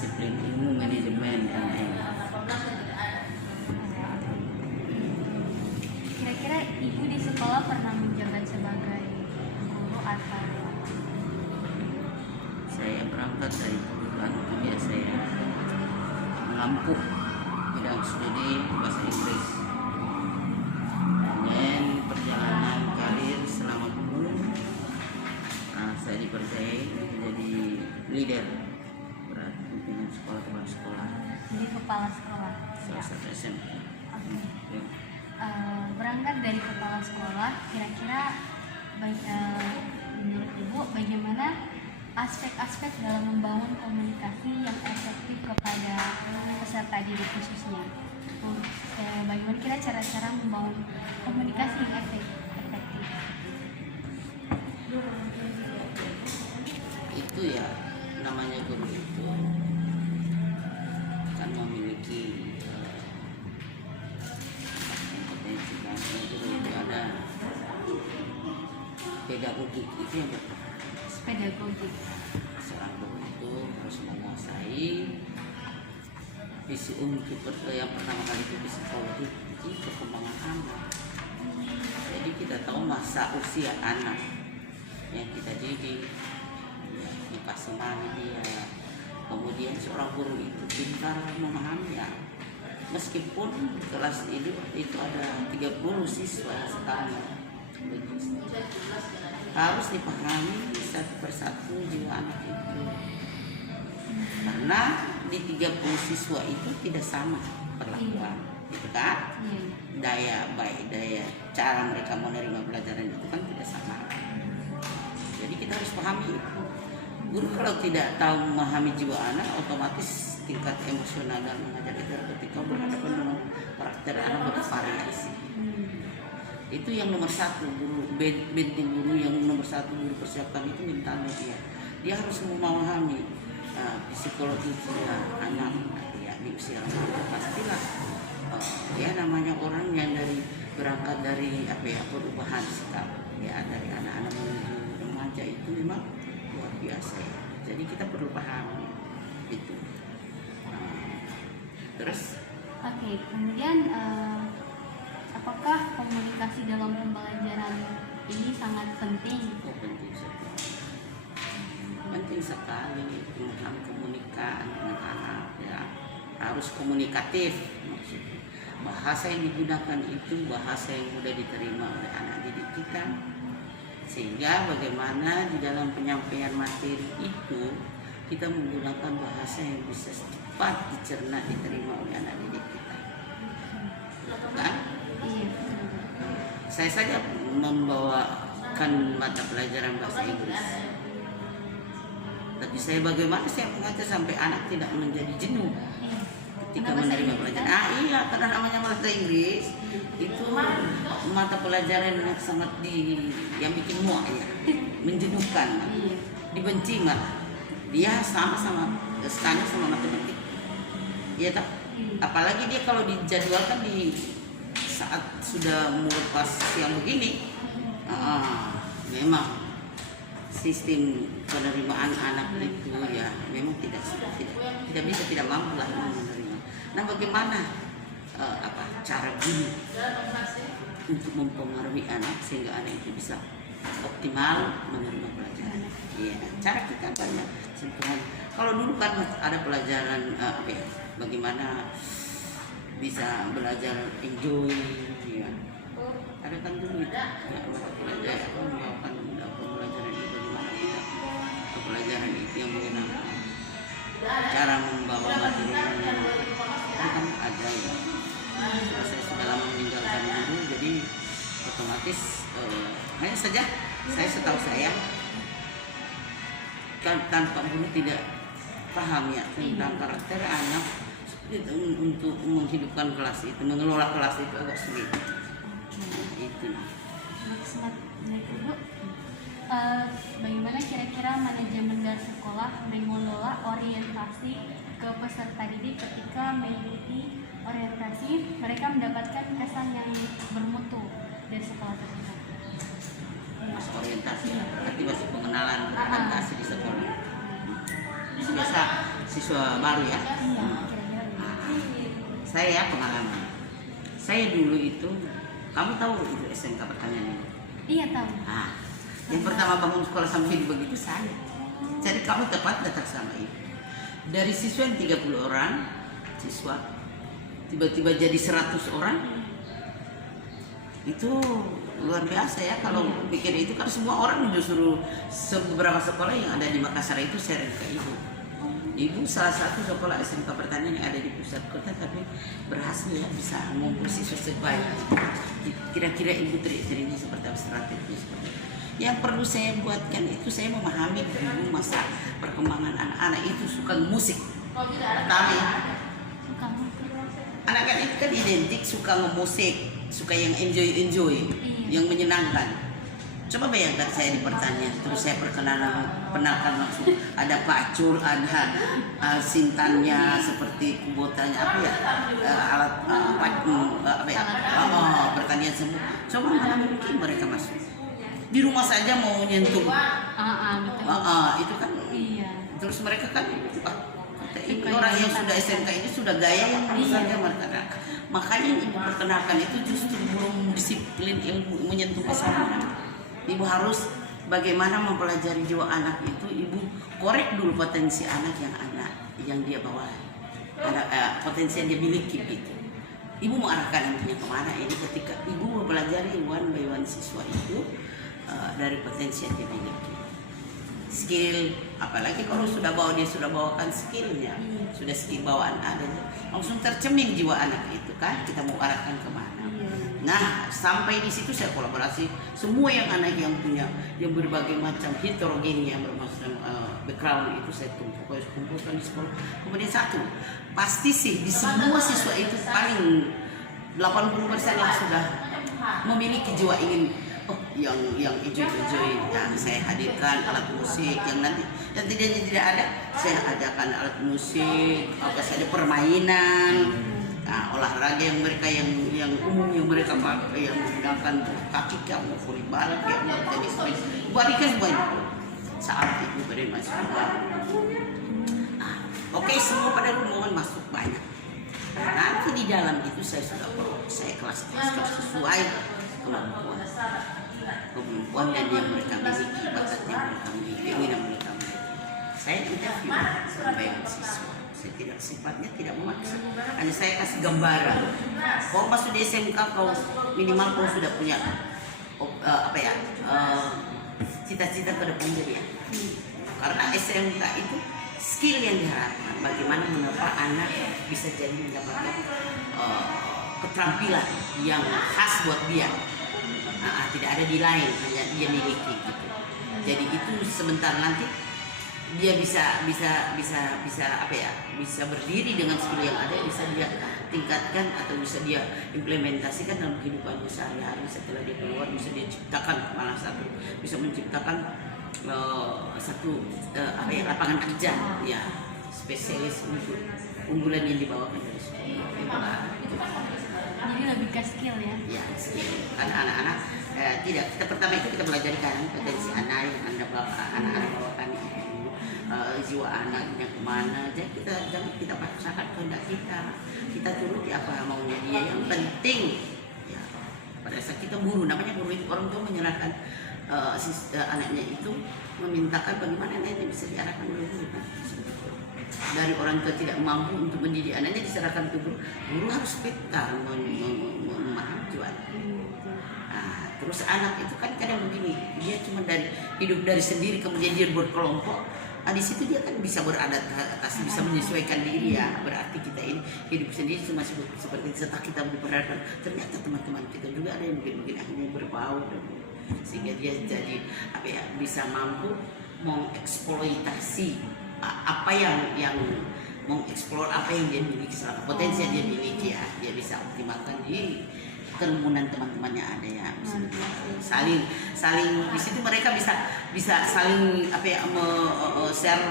disiplin ilmu manajemen MM. Kira-kira ibu di sekolah pernah menjabat sebagai guru atau Saya berangkat dari perguruan tinggi ya, saya menempuh bidang studi bahasa Inggris. Dan perjalanan karir selama guru, saya dipercayai menjadi leader berat pimpinan sekolah kepala sekolah jadi kepala sekolah? salah satu SMP. Oke. Ya. Berangkat dari kepala sekolah, kira-kira menurut ibu bagaimana aspek-aspek dalam membangun komunikasi yang efektif kepada peserta didik khususnya? Bagaimana kira cara-cara membangun komunikasi yang efektif? Itu ya, namanya guru itu kan memiliki kompetensi. Kan guru itu ada pedagogik, itu yang pertama. Pedagogik. Seorang guru itu harus menguasai visi untuk yang pertama kali itu psikologi perkembangan anak. Jadi kita tahu masa usia anak yang kita didik, ya, dikasih mana dia. Kemudian seorang guru itu pintar memahami ya. Meskipun kelas itu ada 30 siswa yang sekarang harus dipahami satu persatu jiwa anak itu, karena di 30 siswa itu tidak sama perlakuan, gitu kan? Daya cara mereka menerima pelajaran itu kan tidak sama. Jadi kita harus pahami itu. Guru kalau tidak tahu memahami jiwa anak, otomatis tingkat emosional dan mengajar itu ketika berhadapan dengan karakter anak bervariasi. Itu yang nomor satu, guru benteng guru yang nomor satu guru persiapkan itu mentalnya dia harus memahami psikologi dia anak ya di usia remaja. Pastilah ya namanya orang yang berangkat dari perubahan sikap ya, dari anak-anak menuju remaja itu memang luar biasa ya. Jadi kita perlu paham itu. Terus Oke, kemudian apakah komunikasi dalam pembelajaran ini sangat penting? Penting sekali dalam komunikasi dengan anak ya, harus komunikatif maksudnya. Bahasa yang digunakan itu bahasa yang mudah diterima oleh anak didik kita, sehingga bagaimana di dalam penyampaian materi itu kita menggunakan bahasa yang bisa cepat dicerna diterima oleh anak didik kita, kan? Saya saja membawakan mata pelajaran bahasa Inggris, tapi saya bagaimana saya mengajar sampai anak tidak menjadi jenuh ketika menerima pelajaran. Iya, karena namanya bahasa Inggris itu mata pelajaran yang sangat yang bikin muak ya, menjenuhkan, dibenci malah. Dia sama matematik, ya tak? Apalagi dia kalau dijadwalkan di saat sudah melepas yang begini, memang sistem penerimaan anak itu ya memang tidak bisa, tidak mampu lah menerima. Nah, bagaimana cara guru untuk mempengaruhi anak sehingga anak itu bisa optimal menerima pelajaran? Iya, cara kita banyak sentuhan. Kalau dulu kan ada pelajaran bagaimana bisa belajar enjoy, ya. Ada kan dulu ya, belajar membawakan pembelajaran itu bagaimana kita pelajaran itu yang mengenai cara membawa materi kan ada ya. Saya sudah lama meninggalkan guru, jadi otomatis hanya saja setahu saya kan tanpa guru tidak paham ya tentang karakter anak itu, untuk menghidupkan kelas itu, mengelola kelas itu agak sulit. Itu. Bagaimana kira-kira manajemen dari sekolah mengelola orientasi ke peserta didik ketika mengikuti orientasi, mereka mendapatkan kesan yang bermutu dari sekolah tersebut? Mas orientasi, berarti masih pengenalan orientasi di sekolah. Biasa siswa baru ya. Iya, kira-kira begitu. Saya pengalaman. Saya dulu itu, kamu tahu itu SMK Pertanian ini? Iya tahu. Nah, yang pertama bangun sekolah sampai begitu saya. Jadi kamu tepat datang sama ibu. Dari siswa yang 30 orang, siswa tiba-tiba jadi 100 orang. Itu luar biasa ya kalau pikir itu, kan semua orang justru beberapa sekolah yang ada di Makassar itu sering ke ibu. Ibu salah satu sekolah SMK Pertanian yang ada di pusat kota, tapi berhasil ya bisa mengumpul siswa sebaik. Kira-kira ibu teringat seperti apa strategi seperti itu. Yang perlu saya buatkan itu saya memahami dulu masa perkembangan anak-anak itu suka musik. Pertama ya, Suka musik. anak-anak itu kan identik suka ngemusik, suka yang enjoy, yang menyenangkan. Coba bayangkan saya di pertanian, terus saya perkenalkan langsung ada pacul, ada sintannya seperti kubotannya apa ya, alat apa ya, pertanian semua. Coba mana mungkin mereka masuk. Di rumah saja mau menyentuh, Betul. itu kan. Iya. Terus mereka kan orang yang sudah SMK ini sudah gaya yang misalnya mereka. Makanya yang ibu perkenalkan itu justru belum disiplin ilmu menyentuh ke sana. Ibu harus bagaimana mempelajari jiwa anak itu. Ibu korek dulu potensi anak yang dia bawa, potensi yang dia miliki gitu. Ibu mau arahkan nantinya kemana ini ketika ibu mempelajari one by one siswa itu dari potensi yang dia miliki. Skill, apalagi kalau dia sudah bawakan skillnya, sudah skill bawaan ada, langsung tercemin jiwa anak itu kan, kita mau arahkan kemana. Nah, sampai di situ saya kolaborasi semua yang anak yang punya yang berbagai macam heterogen yang bermacam background itu saya kumpulkan di sekolah. Kemudian satu, pasti sih di semua siswa itu paling 80% yang sudah memiliki jiwa ingin yang enjoy. Nah, saya hadirkan alat musik yang nanti yang tidak ada, saya adakan alat musik, saya ada permainan. Nah, olahraga yang mereka yang umum yang mereka pakai yang menggunakan kaki kayak mau volleyball kayak mau tenis berikan semuanya saat itu beri masuk. Oke, semua pada ruangan masuk banyak. Nanti di dalam itu saya sudah saya kelas sesuai kemampuan dan yang mereka miliki, bakat yang mereka miliki, keinginan mereka miliki. Saya interview sampai siswa. Saya tidak sifatnya tidak memaksa, hanya saya kasih gambaran. Kau masuk di SMK, kau minimal kau sudah punya cita-cita ke depan jadi ya. Karena SMK itu skill yang diharapkan, bagaimana mengapa anak bisa jadi mendapatkan keterampilan yang khas buat dia. Tidak ada di lain, hanya dia miliki gitu. Jadi itu sebentar nanti dia bisa berdiri dengan skill yang ada, bisa dia tingkatkan atau bisa dia implementasikan dalam kehidupannya sehari-hari. Setelah dia keluar bisa dia ciptakan bisa menciptakan lapangan kerja ya, spesialis untuk unggulan yang dibawakan dari sekolah. Jadi lebih ke skill ya? Ya, skill. Karena anak-anak kita pertama itu kita belajar kan potensi anak yang anak-anak bawakan, jiwa anaknya kemana. Jadi kita paksakan kehendak kita turuti apa maunya dia. Yang penting ya, pada saat kita guru, namanya guru itu orang tua menyerahkan anaknya itu, memintakan bagaimana anaknya bisa diarahkan oleh guru kan. Dari orang tua tidak mampu untuk mendidik anaknya diserahkan ke guru. Guru harus peka memahami jiwa. Terus anak itu kan kadang begini, dia cuma hidup dari sendiri, kemudian dia berkelompok. Di situ dia kan bisa beradaptasi, bisa menyesuaikan diri ya. Berarti kita ini hidup sendiri cuma seperti setelah kita berperan. Ternyata teman-teman kita juga ada yang mungkin akhirnya berbau, sehingga dia jadi bisa mampu mengeksploitasi mengeksplor apa yang dia miliki, selama potensi yang dia miliki ya, dia bisa optimalkan di kerumunan teman-temannya ada ya, saling di situ mereka bisa saling share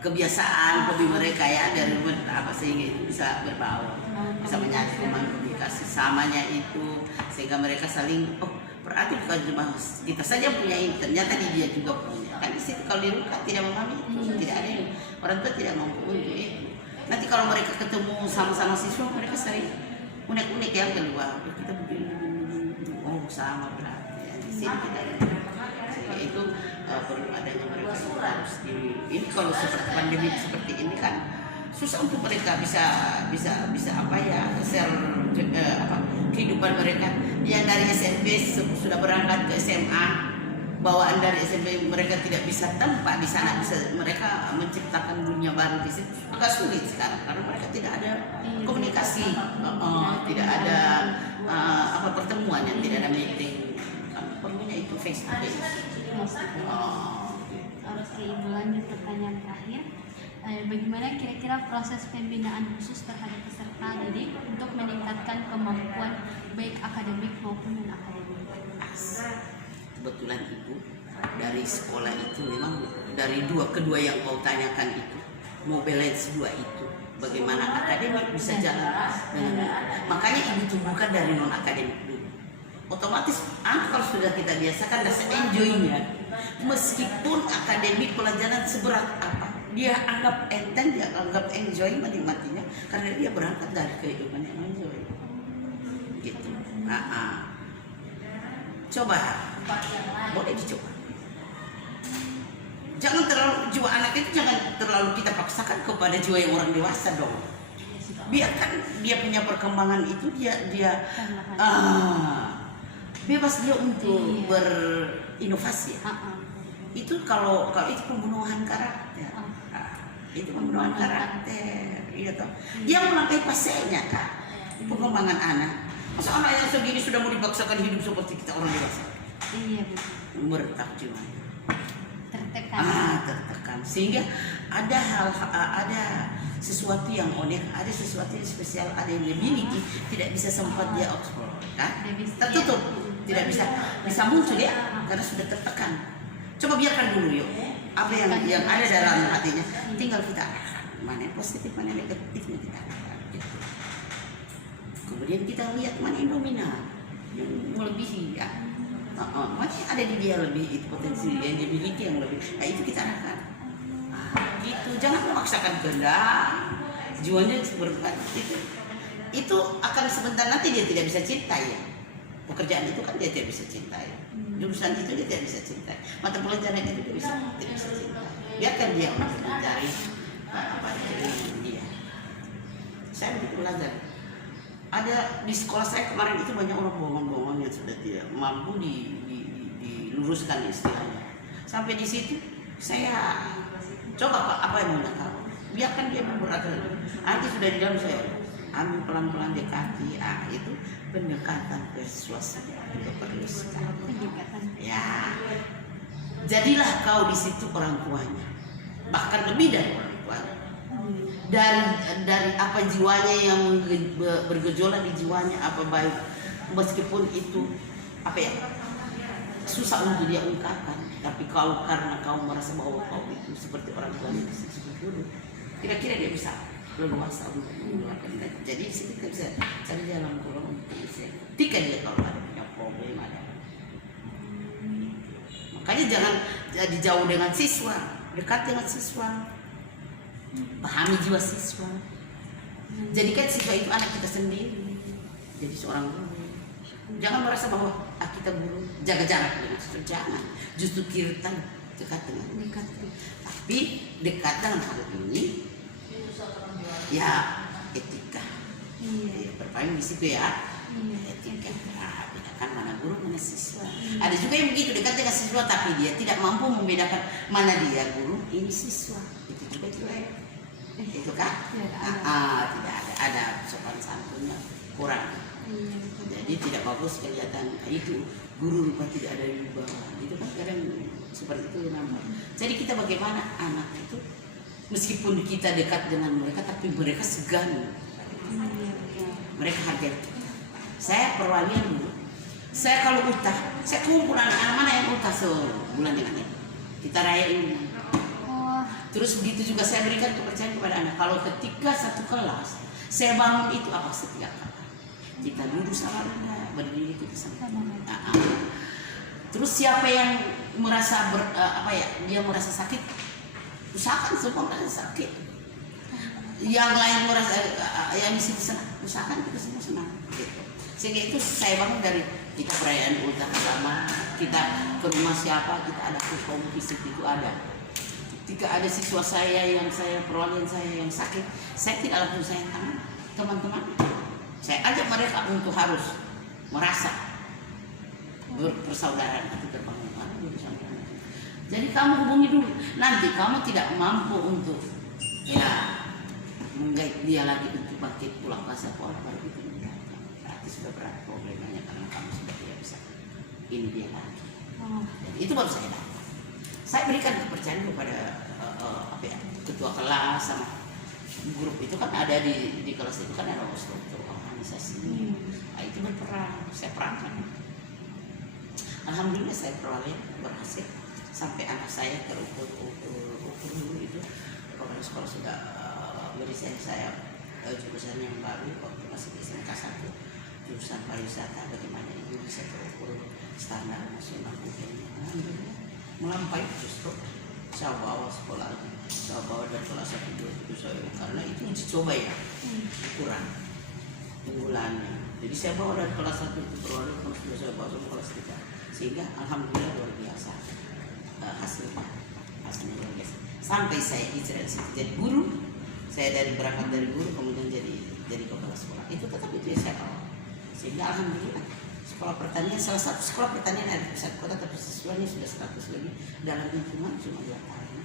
kebiasaan hobi mereka ya dari apa sehingga itu bisa berbaur, bisa menyatu komunikasi samanya itu sehingga mereka saling berarti bukan cuma kita saja punya ini, ternyata dia juga punya. Kan di situ kalau di rumah tidak memahami itu, tidak ada yang orang tua tidak mampu untuk itu. Nanti kalau mereka ketemu sama-sama siswa mereka sering unek-unek yang keluar, kita begini, sama berarti ya. Di sini kita sehingga itu perlu adanya mereka yang harus di ini kalau seperti pandemi seperti ini kan susah untuk mereka bisa apa ya share kehidupan mereka yang dari SMP sudah berangkat ke SMA, bawaan dari SMP mereka tidak bisa tempat di sana, bisa mereka menciptakan dunia baru di situ agak sulit sekarang karena mereka tidak ada komunikasi, tidak ada pertemuan, yang tidak ada meeting, perlunya itu face to face. Oke, Ibu lanjut pertanyaan terakhir. Bagaimana kira-kira proses pembinaan khusus terhadap peserta didik untuk meningkatkan kemampuan baik akademik maupun non akademik? Kebetulan Ibu dari sekolah itu memang dari kedua yang kau tanyakan itu mau balance dua itu, bagaimana akademik bisa jalan dengan makanya Ibu tumbuhkan dari non akademik dulu. Otomatis kalau sudah kita biasakan rasa enjoy-nya, meskipun akademik pelajaran seberat apa dia anggap enteng, dia anggap enjoy, menikmatinya karena dia berangkat dari kehidupan yang enjoy gitu. Coba boleh dicoba, jangan terlalu jiwa anak itu jangan terlalu kita paksakan kepada jiwa yang orang dewasa dong. Biarkan dia punya perkembangan itu, dia bebas dia untuk berinovasi. Itu kalau itu pembunuhan karakter, itu pembunuhan karakter, iya toh. Dia melangkahi fasenya Kak, perkembangan anak. Masa anak yang segini sudah mau dipaksakan hidup seperti kita orang dewasa? Iya betul. Meretak jiwa. Tertekan. Tertekan. Sehingga ada sesuatu yang unik, ada sesuatu yang spesial, ada yang dia miliki, tidak bisa sempat dia explore, kan? Tertutup, tidak bisa muncul ya, karena sudah tertekan. Coba biarkan dulu yuk, apa yang ada dalam hatinya, tinggal kita arahkan mana yang positif, mana yang negatifnya kita arahkan. Gitu. Kemudian kita lihat mana yang dominan, yang melebihi ya. Mana yang ada di dia lebih, itu potensi yang dia miliki yang lebih, nah itu kita arahkan. Gitu, jangan memaksakan kehendak, jiwanya seperti itu akan sebentar nanti dia tidak bisa cintai ya. Pekerjaan itu kan dia tidak bisa cintai, jurusan itu dia tidak bisa cintai, mata pelajaran itu dia tidak bisa cintai. Biarkan dia mencari apa dia. Saya begitu belajar. Ada di sekolah saya kemarin itu banyak orang bohong-bohong yang sudah tidak mampu diluruskan istilahnya. Sampai di situ saya coba Pak, apa yang mau tahu? Biarkan dia berat. Nanti sudah di dalam saya ambil pelan-pelan dekati. Itu pendekatan persuasif juga perlu sekali. Ya, jadilah kau di situ orang tuanya, bahkan lebih dari orang tuanya. Dari apa jiwanya yang bergejolak di jiwanya apa baik, meskipun itu apa ya susah untuk dia ungkapkan, tapi karena kau merasa bahwa kau itu seperti orang tuanya seperti dulu, kira-kira dia bisa leluasa untuk mengeluarkan. Jadi sini kita bisa cari jalan keluar untuk bisa ketika dia kalau ada punya problem ada. Makanya jangan jadi jauh dengan siswa, dekat dengan siswa, pahami jiwa siswa. Jadikan siswa itu anak kita sendiri, jadi seorang guru. Jangan merasa bahwa kita guru jaga jarak dengan siswa, jangan. Justru kita dekat dengan tapi dekat dalam hal ini ya etika, berpaling di situ ya, etika. Bedakan mana guru mana siswa. Ada juga yang begitu dekat dengan siswa tapi dia tidak mampu membedakan mana dia guru ini siswa. Itu juga jelek. Itu kan? Tidak ada sopan santunnya kurang. Jadi tidak bagus kelihatan itu guru rupa tidak ada di bawah. Itu kan kadang seperti itu nampak. Jadi kita bagaimana anak itu meskipun kita dekat dengan mereka tapi mereka segan. Mereka hargai. Saya perwalian dulu. Saya kalau utah, saya kumpul anak-anak mana yang utah sebulan dengan ini. Kita rayain. Terus begitu juga saya berikan kepercayaan kepada anak. Kalau ketika satu kelas saya bangun itu apa setiap kali kita duduk sama rendah, berdiri kita sama. Terus siapa yang merasa dia merasa sakit, usahakan semua merasa sakit. Yang lain merasa yang di situ senang, usahakan kita semua senang. Gitu. Sehingga itu saya bangun dari kita perayaan ultah bersama, kita ke rumah siapa, kita ada perform fisik itu ada. Ketika ada siswa saya yang saya perwalian saya yang sakit, saya tidak langsung saya tangan teman-teman. Saya ajak mereka untuk harus merasa berpersaudaraan atau terbangun. Jadi kamu hubungi dulu. Nanti kamu tidak mampu untuk menggait dia lagi untuk bangkit pulang ke sekolah baru itu berarti sudah berat problemnya karena kamu sudah tidak bisa ini dia lagi. Jadi itu baru saya dapat. Saya berikan kepercayaan kepada ketua kelas sama grup itu kan ada di kelas itu kan ada struktur organisasi. Nah, itu berperan, saya perankan. Alhamdulillah saya berhasil sampai anak saya terukur dulu itu kepala sekolah sudah beri saya jurusan yang baru waktu masih di SMK 1 jurusan pariwisata, bagaimana itu bisa terukur standar nasional mungkin. Alhamdulillah melampaui justru saya bawa sekolah, saya bawa dari kelas 1 2 itu saya karena itu uji coba ya ukuran unggulannya. Jadi saya bawa dari kelas 1 itu berlalu kelas 2 saya bawa sampai kelas 3 sehingga alhamdulillah luar biasa hasilnya luar biasa. Sampai saya hijrah di situ jadi guru, saya berangkat dari guru kemudian jadi kepala sekolah itu tetap itu ya saya bawa sehingga alhamdulillah sekolah pertanian salah satu sekolah pertanian ada di pusat kota tapi siswanya sudah 100 lebih dalam hitungan cuma 2 tahun.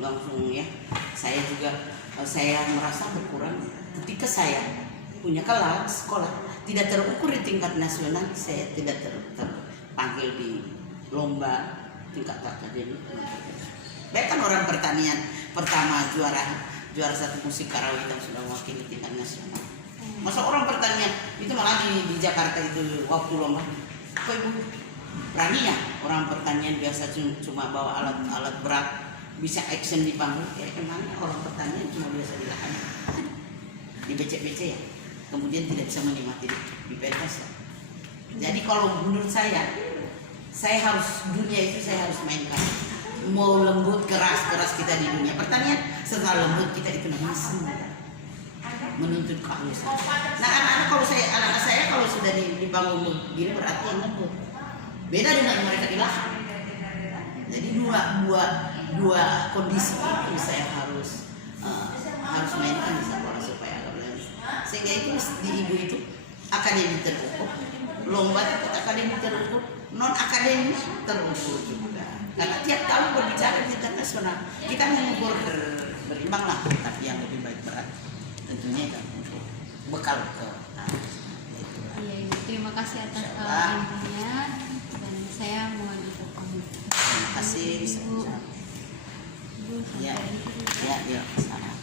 Langsung ya saya juga saya merasa berkurang ketika saya punya kelas sekolah tidak terukur di tingkat nasional, saya tidak terpanggil di lomba tingkat akademik. Baik kan orang pertanian pertama juara satu musik karawitan sudah mewakili tingkat nasional. Masa orang pertanian itu malah di Jakarta itu waktu lomba apa ibu berani ya orang pertanian biasa cuma bawa alat berat bisa action di panggung emangnya orang pertanian cuma biasa di lahan di BC ya kemudian tidak bisa menikmati di pentas ya. Jadi kalau menurut saya harus dunia itu saya harus mainkan mau lembut keras kita di dunia pertanian setelah lembut kita itu namanya seni menuntut kehalusan. Nah anak-anak saya kalau sudah dibangun begini berarti yang lembut beda dengan mereka di lahan. Jadi dua kondisi itu saya harus mainkan di sekolah supaya sehingga itu di ibu itu akademi terukur, lomba ikut akademi terukur, non akademi terukur juga. Karena tiap tahun berbicara di tingkat nasional kita mengukur berimbang lah, tapi yang lebih baik berat tentunya kan untuk bekal ke Iya, terima kasih atas infonya dan saya mohon untuk terima kasih. Ibu. Ya, sama.